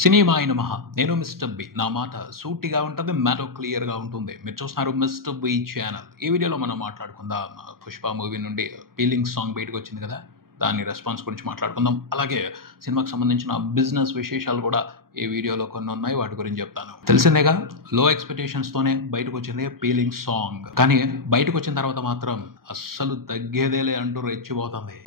సినిమాయ నమః. నేను Mr B. నా మాట సూటిగా ఉంటుంది, మ్యాటర్ క్లియర్‌గా ఉంటుంది. మీరు చూస్తున్నారు మిస్టర్ బి ఛానల్. ఈ వీడియోలో మనం మాట్లాడుకుందాం 'పుష్ప' మూవీ నుండి 'ఫీలింగ్స్' సాంగ్ బయటకొచ్చింది కదా! దాని రెస్పాన్స్ గురించి మాట్లాడుకుందాం. అలాగే సినిమాకి సంబంధించిన బిజినెస్ విశేషాలు కూడా ఈ వీడియోలో కొన్ని ఉన్నాయి. వాటి గురించి చెప్తాను. తెలిసిందేగా, లో ఎక్స్‌పెక్టేషన్స్‌తోనే బయటకొచ్చింది 'ఫీలింగ్స్' సాంగ్. కానీ బయటకొచ్చిన తర్వాత మాత్రం అస్సలు తగ్గేదేలే అంటూ రెచ్చిపోతుంది.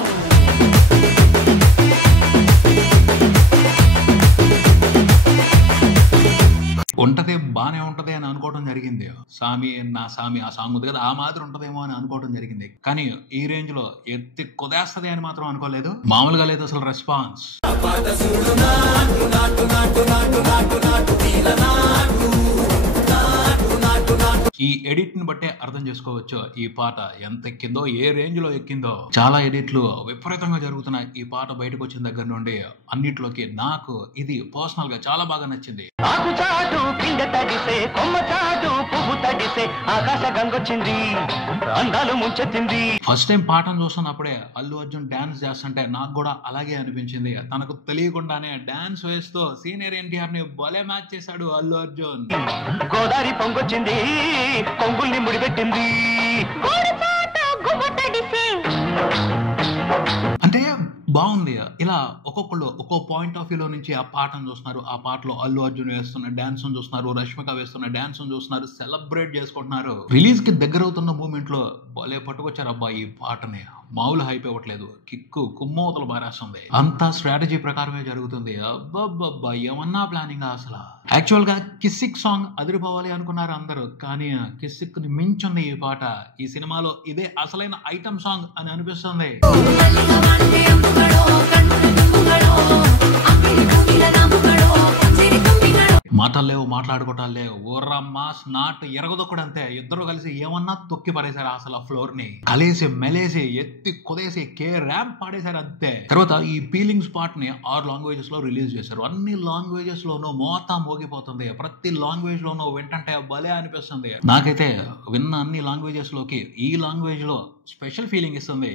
ఉంటది, బానే ఉంటది అని అనుకోవడం జరిగింది. 'సామి నా సామి' ఆ సాంగ్ ఉంది కదా! ఆ మాదిరి ఉంటదేమో అని అనుకోవడం జరిగింది. కానీ ఈ రేంజ్‌లో ఎత్తి కుదేస్తది అని మాత్రం అనుకోలేదు. మామూలుగా లేదు అసలు రెస్పాన్స్. ఈ ఎడిట్ ని బట్టే అర్థం చేసుకోవచ్చు ఈ పాట ఎంత ఎక్కిందో, ఏ రేంజ్ లో ఎక్కిందో. చాలా ఎడిట్లు విపరీతంగా జరుగుతున్నాయి ఈ పాట బయటకు వచ్చిన దగ్గర నుండి. అన్నిట్లోకి నాకు ఇది పర్సనల్ గా చాలా బాగా నచ్చింది. ఫస్ట్ టైం పాటను చూస్తున్నప్పుడే అల్లు అర్జున్ డాన్స్ చేస్తుంటే నాకు కూడా అలాగే అనిపించింది. తనకు తెలియకుండానే డాన్స్ వేస్తూ సీనియర్ ఎన్టీఆర్ ని భలే మ్యాచ్ చేశాడు అల్లు అర్జున్. గోదావరి పొంగొచ్చింది, కొంగుల్ని ముడిపెట్టింది. అంటే బాగుంది. ఇలా ఒక్కొక్కళ్ళు ఒక్కో పాయింట్ ఆఫ్ వ్యూలో నుంచి ఆ పాటను చూస్తున్నారు. ఆ పాటలో అల్లు అర్జున్ వేస్తున్న డాన్స్ చూస్తున్నారు, రష్మిక వేస్తున్న డాన్స్ చూస్తున్నారు, సెలబ్రేట్ చేసుకుంటున్నారు. రిలీజ్ కి దగ్గర అవుతున్న మూమెంట్ లో భలే పట్టుకొచ్చారు అబ్బా ఈ పాటని. మామూలు హైప్ ఇవ్వట్లేదు, కిక్కు కుమ్మోతలు బారేస్తుంది. అంతా స్ట్రాటజీ ప్రకారమే జరుగుతుంది. అబ్బబ్బబ్బా ఏమన్నా ప్లానింగ్ అసలు. యాక్చువల్ గా కిసిక్ సాంగ్ అదిరిపోవాలి అనుకున్నారు అందరూ. కానీ కిసిక్ ని మించుంది ఈ పాట. ఈ సినిమాలో ఇదే అసలైన ఐటమ్ సాంగ్ అని అనిపిస్తుంది. మాటలు లేవు, మాట్లాడుకోవటాలు లేవు. ఓర్రా మాస్ నాట్ ఎరగదొక్కడు అంతే. ఇద్దరు కలిసి ఏమన్నా తొక్కి పడేశారు అసలు ఆ ఫ్లోర్ ని. కలిసి మెలేసి ఎత్తి కొదేసి కే ర్యాంప్ పాడేశారు అంతే. తర్వాత ఈ ఫీలింగ్స్ పార్ట్ ని 6 లాంగ్వేజెస్ లో రిలీజ్ చేశారు. అన్ని లాంగ్వేజెస్ లోనూ మోతా మోగిపోతుంది. ప్రతి లాంగ్వేజ్ లోనూ వింటంటే భలే అనిపిస్తుంది. నాకైతే విన్న అన్ని లాంగ్వేజెస్ లోకి ఈ లాంగ్వేజ్ లో స్పెషల్ ఫీలింగ్ ఇస్తుంది.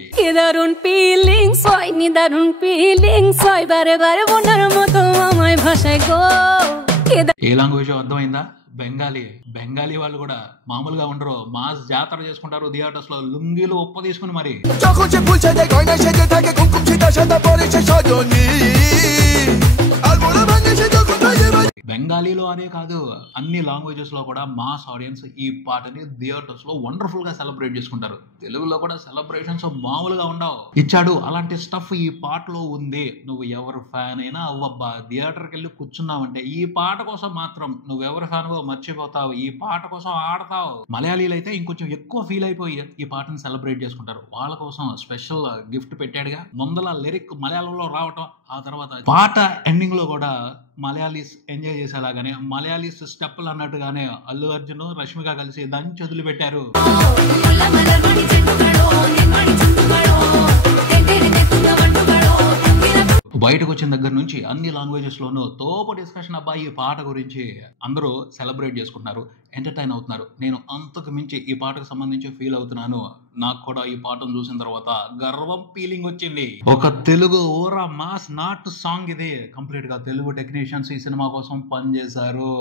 ఏ లాంగ్వేజ్ అర్థమైందా? బెంగాలీ వాళ్ళు కూడా మామూలుగా ఉండరు. మాస్ జాతర చేసుకుంటారు థియేటర్స్ లో, లుంగీలు ఉప్ప తీసుకుని మరి. బెంగాలీలో అనే కాదు, అన్ని లాంగ్వేజెస్ లో కూడా మాస్ ఆడియన్స్ ఈ పాటని థియేటర్స్ లో వండర్ఫుల్ గా సెలబ్రేట్ చేసుకుంటారు. తెలుగులో కూడా సెలబ్రేషన్స్ మామూలుగా ఉండవు. ఇచ్చాడు అలాంటి స్టఫ్ ఈ పాటలో ఉంది. నువ్వు ఎవరు ఫ్యాన్ అయినా అవ్వబ్బా, థియేటర్కి వెళ్ళి కూర్చున్నావంటే ఈ పాట కోసం మాత్రం నువ్వెవరు ఫ్యాన్ మర్చిపోతావు. ఈ పాట కోసం ఆడతావు. మలయాళీలు అయితే ఇంకొంచెం ఎక్కువ ఫీల్ అయిపోయి ఈ పాటను సెలబ్రేట్ చేసుకుంటారు. వాళ్ళ కోసం స్పెషల్ గిఫ్ట్ పెట్టాడుగా. ముందల లిరిక్ మలయాళంలో రావటం, ఆ తర్వాత పాట ఎండింగ్ లో కూడా మలయాళీస్ ఎంజాయ్ చేసేలాగానే, మలయాళీస్ స్టెప్పులు అన్నట్టుగానే అల్లు అర్జున్ రష్మిక కలిసి దంచి వదిలిపెట్టారు. బయటకు వచ్చిన దగ్గర నుంచి అన్ని లాంగ్వేజెస్ లోనూ తోపు డిస్కషన్ అబ్బాయి ఈ పాట గురించి. అందరూ సెలబ్రేట్ చేసుకుంటున్నారు, ఎంటర్టైన్ అవుతున్నారు. నేను అంతకు మించి ఈ పాటకు సంబంధించి ఫీల్ అవుతున్నాను. నాకు కూడా ఈ పాటను చూసిన తర్వాత గర్వం ఫీలింగ్ వచ్చింది. ఒక తెలుగు ఓరా మాస్ నాట్ సాంగ్ ఇది. కంప్లీట్ గా తెలుగు టెక్నీషియన్స్ ఈ సినిమా కోసం పనిచేశారు.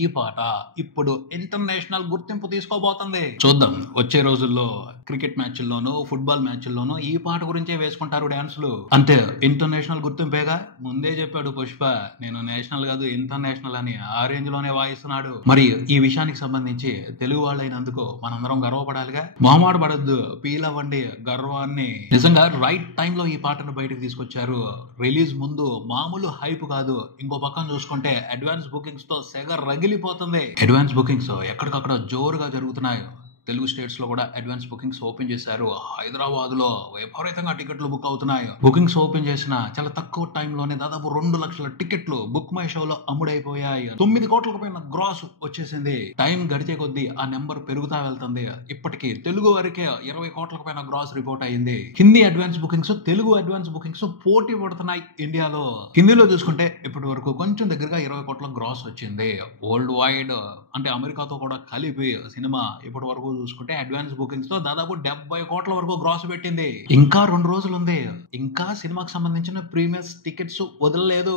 ఈ పాట ఇప్పుడు ఇంటర్నేషనల్ గుర్తింపు తీసుకోబోతుంది. చూద్దాం వచ్చే రోజుల్లో క్రికెట్ మ్యాచ్ల్లోనూ ఫుట్బాల్ మ్యాచ్ల్లోనూ ఈ పాట గురించే వేసుకుంటారు డాన్సులు. అంతే, ఇంటర్నేషనల్ గుర్తింపేగా. ముందే చెప్పాడు పుష్ప, నేను నేషనల్ కాదు ఇంటర్నేషనల్ అని. ఆ రేంజ్ లోనే వాయిస్తున్నాడు. మరి ఈ విషయానికి సంబంధించి తెలుగు వాళ్ళైనందుకు మనందరం గర్వపడాలిగా. మొహమాట పడద్దు, ఫీల్ అవ్వండి గర్వాన్ని. నిజంగా రైట్ టైం లో ఈ పాటను బయటకు తీసుకొచ్చారు. రిలీజ్ ముందు మామూలు హైప్ కాదు. ఇంకో పక్కన చూసుకుంటే అడ్వాన్స్ బుకింగ్స్ తో సెగ రగిలిపోతుంది. అడ్వాన్స్ బుకింగ్స్ ఎక్కడికక్కడ జోరుగా జరుగుతున్నాయి. తెలుగు స్టేట్స్ లో కూడా అడ్వాన్స్ బుకింగ్స్ ఓపెన్ చేశారు. హైదరాబాద్ లో విపరీతంగా టికెట్లు బుక్ అవుతున్నాయి. బుకింగ్స్ ఓపెన్ చేసిన చాలా తక్కువ టైంలోనే దాదాపు 2 లక్షల టికెట్లు బుక్ మై షోలో అమ్ముడైపోయాయి. 9 కోట్లకు పైన గ్రాస్ వచ్చేసింది. టైం గడిచే కొద్దీ ఆ నెంబర్ పెరుగుతా వెళ్తుంది. ఇప్పటికీ తెలుగు వరకే 20 కోట్లకు పైన గ్రాస్ రిపోర్ట్ అయింది. Hindi advance bookings, Telugu advance bookings పోటీ పడుతున్నాయి ఇండియాలో. హిందీలో చూసుకుంటే ఇప్పటి వరకు కొంచెం దగ్గరగా 20 కోట్ల గ్రాస్ వచ్చింది. వరల్డ్ వైడ్ అంటే అమెరికాతో కూడా కలిపి సినిమా ఇప్పటి వరకు చూసుకుంటే అడ్వాన్స్ బుకింగ్స్ తో దాదాపు 70 కోట్ల వరకు గ్రాస్ పెట్టింది. ఇంకా 2 రోజులు ఉంది. ఇంకా సినిమాకి సంబంధించిన ప్రీమియర్స్ టికెట్స్ వదలలేదు.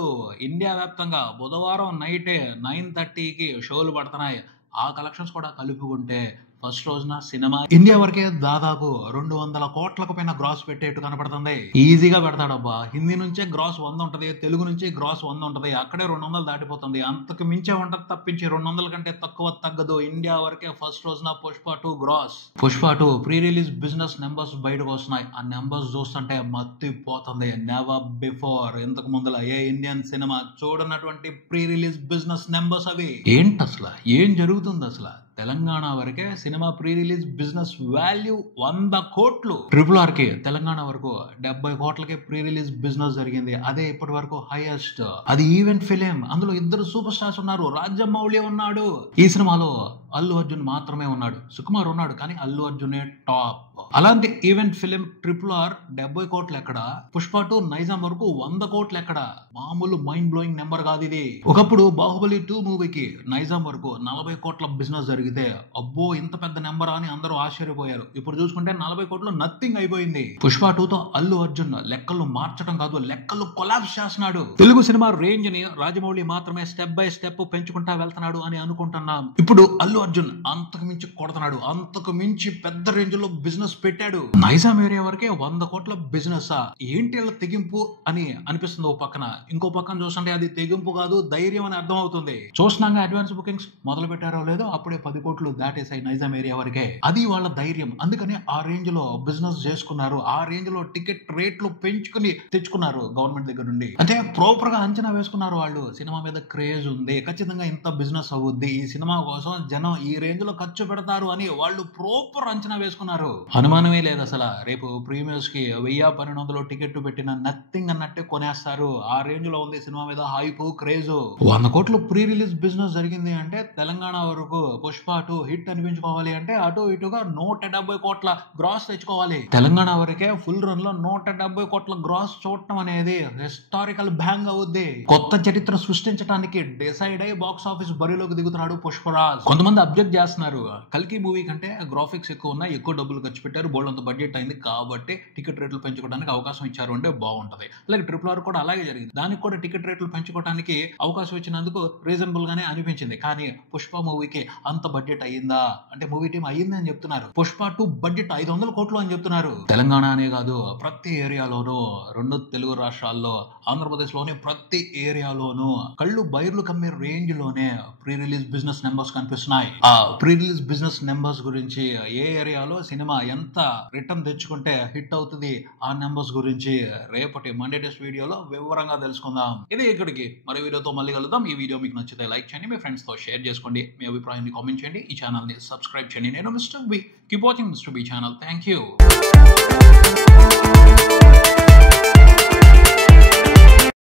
ఇండియా వ్యాప్తంగా బుధవారం నైట్ 9:30కి షోలు పడుతున్నాయి. ఆ కలెక్షన్స్ కూడా కలుపుకుంటే ఫస్ట్ రోజున సినిమా ఇండియా వరకే దాదాపు 200 కోట్లకు పైన గ్రాస్ పెట్టేట్టు కనపడుతుంది. ఈజీగా పెడతాడబ్బా. హిందీ నుంచే గ్రాస్ 100 ఉంటది, తెలుగు నుంచి గ్రాస్ 100 ఉంటది, అక్కడే 200 దాటిపోతుంది. అంతకు మించే ఉంటది తప్పించి 200 కంటే తక్కువ తగ్గదు. ఇండియా వరకే ఫస్ట్ రోజున Pushpa 2 gross. Pushpa 2 pre release business numbers బయటకు వస్తున్నాయి. ఆ నెంబర్స్ చూస్తుంటే మత్తిపోతుంది. నెవర్ బిఫోర్, ఇంతకు ముందుల ఏ ఇండియన్ సినిమా చూడనటువంటి ప్రీ రిలీజ్ బిజినెస్ నెంబర్స్ అవి. ఏంటి అసలు ఏం జరుగుతుంది అసలు? తెలంగాణ వరకే cinema pre release business value 100 కోట్లు. RRR కి తెలంగాణ వరకు 70 కోట్లకే ప్రీ రిలీజ్ బిజినెస్ జరిగింది. అదే ఇప్పటి వరకు హైయెస్ట్. అది ఈవెంట్ ఫిలిం. అందులో 2 సూపర్ స్టార్స్ ఉన్నారు. రాజమౌళి ఉన్నాడు. ఈ సినిమాలో అల్లు అర్జున్ మాత్రమే ఉన్నాడు. సుకుమార్ ఉన్నాడు, కానీ అల్లు అర్జునే టాప్. అలాంటి ఈవెంట్ ఫిలిం RRR 70 కోట్లు ఎక్కడ, పుష్ప 2 నైజాం వరకు 100 కోట్లు ఎక్కడ? మామూలు మైండ్ బ్లోయింగ్ నెంబర్ కాదు ఇది. ఒకప్పుడు బాహుబలి 2 మూవీకి నైజాం వరకు 40 కోట్ల బిజినెస్ జరిగితే అబ్బో ఇంత పెద్ద నెంబర్ అని అందరూ ఆశ్చర్యపోయారు. ఇప్పుడు చూసుకుంటే 40 కోట్లు నథింగ్ అయిపోయింది. పుష్ప 2తో అల్లు అర్జున్ లెక్కలు మార్చడం కాదు, లెక్కలు కొలాప్స్ చేస్తున్నాడు. తెలుగు సినిమా రేంజ్ ని రాజమౌళి మాత్రమే స్టెప్ బై స్టెప్ పెంచుకుంటా వెళ్తున్నాడు అని అనుకుంటున్నాం. ఇప్పుడు అల్లు అర్జున్ అంతకు మించి కొడుతున్నాడు. అంతకు మించి పెద్ద రేంజ్ లో బిజినెస్ పెట్టాడు. నైజాం ఏరియా వరకే 100 కోట్ల బిజినెస్. ఏంటి వాళ్ళ తెగింపు అని అనిపిస్తుంది ఓ పక్కన. ఇంకో పక్కన చూస్తుంటే అది తెగింపు కాదు, ధైర్యం అని అర్థం అవుతుంది. చూసినాక అడ్వాన్స్ బుకింగ్స్ మొదలు పెట్టారో లేదో అప్పుడే 10 కోట్లు దాటేసాయి నైజాం ఏరియా వరకే. అది వాళ్ళ ధైర్యం. అందుకని ఆ రేంజ్ లో బిజినెస్ చేసుకున్నారు. ఆ రేంజ్ లో టికెట్ రేట్లు పెంచుకుని తెచ్చుకున్నారు గవర్నమెంట్ దగ్గర నుండి. అంటే ప్రాపర్ గా అంచనా వేసుకున్నారు వాళ్ళు. సినిమా మీద క్రేజ్ ఉంది, ఖచ్చితంగా ఇంత బిజినెస్ అవుద్ది, ఈ సినిమా కోసం జనం ఈ రేంజ్ లో ఖర్చు పెడతారు అని వాళ్ళు ప్రాపర్ అంచనా వేసుకున్నారు. అనుమానమే లేదు అసలు. రేపు ప్రీమియర్స్ కి 1000-1200 టికెట్ పెట్టిన నథింగ్ అన్నట్టే కొనేస్తారు. ఆ రేంజ్ లో ఉంది సినిమా మీద హైప్, క్రేజ్. 100 కోట్లు ప్రీ రిలీజ్ బిజినెస్ జరిగింది అంటే తెలంగాణ వరకు పుష్ప 2 హిట్ అనిపించుకోవాలి అంటే అటు ఇటుగా 170 కోట్ల గ్రాస్ తెచ్చుకోవాలి. తెలంగాణ వరకే ఫుల్ రన్ లో 170 కోట్ల గ్రాస్ చూడటం అనేది హిస్టారికల్ బ్యాంగ్ అవుద్ది. కొత్త చరిత్ర సృష్టించడానికి డిసైడ్ అయ్యి బాక్స్ ఆఫీస్ బరిలోకి దిగుతున్నాడు పుష్పరాజ్. కొంతమంది అబ్జెక్ట్ చేస్తున్నారు, కల్కి మూవీ కంటే గ్రాఫిక్స్ ఎక్కువ ఉన్నాయి, ఎక్కువ డబ్బులు ఖర్చు పెట్టారు, బోల్డంత బడ్జెట్ అయింది కాబట్టి టికెట్ రేట్లు పెంచుకోవడానికి అవకాశం ఇచ్చారు అంటే బాగుంటది. అలాగే RRR కూడా అలాగే జరిగింది. దానికి కూడా టికెట్ రేట్లు పెంచుకోవడానికి అవకాశం ఇచ్చినందుకు రీజనబుల్ గానే అనిపించింది. కానీ పుష్ప మూవీకి అంత బడ్జెట్ అయ్యిందా అంటే మూవీ టీం అయ్యింది అని చెప్తున్నారు. పుష్ప 2 బడ్జెట్ 500 కోట్లు అని చెప్తున్నారు. తెలంగాణ అనే కాదు, ప్రతి ఏరియాలోనూ, 2 తెలుగు రాష్ట్రాల్లో, ఆంధ్రప్రదేశ్ లోని ప్రతి ఏరియాలోనూ కళ్ళు బైర్లు కమ్మే రేంజ్ లోనే ప్రీ రిలీజ్ బిజినెస్ నెంబర్స్ కనిపిస్తున్నాయి. ఆ ప్రీ రిలీజ్ బిజినెస్ నెంబర్స్ గురించి, ఏ ఏరియాలో సినిమా ఎంత రిటర్న్ తెచ్చుకుంటే హిట్ అవుతుంది, ఆ నెంబర్స్ గురించి రేపటి మండే టెస్ట్ వీడియోలో వివరంగా తెలుసుకుందాం. ఇది ఇక్కడికి మరి వీడియోతో మళ్ళీ కలుద్దాం. ఈ వీడియో మీకు నచ్చితే లైక్ చేయండి, మీ ఫ్రెండ్స్ తో షేర్ చేసుకోండి, మీ అభిప్రాయాన్ని కామెంట్ చేయండి, ఈ ఛానల్ ని సబ్స్క్రైబ్ చేయండి. నేను Mr B. Keep watching Mr B channel. Thank you.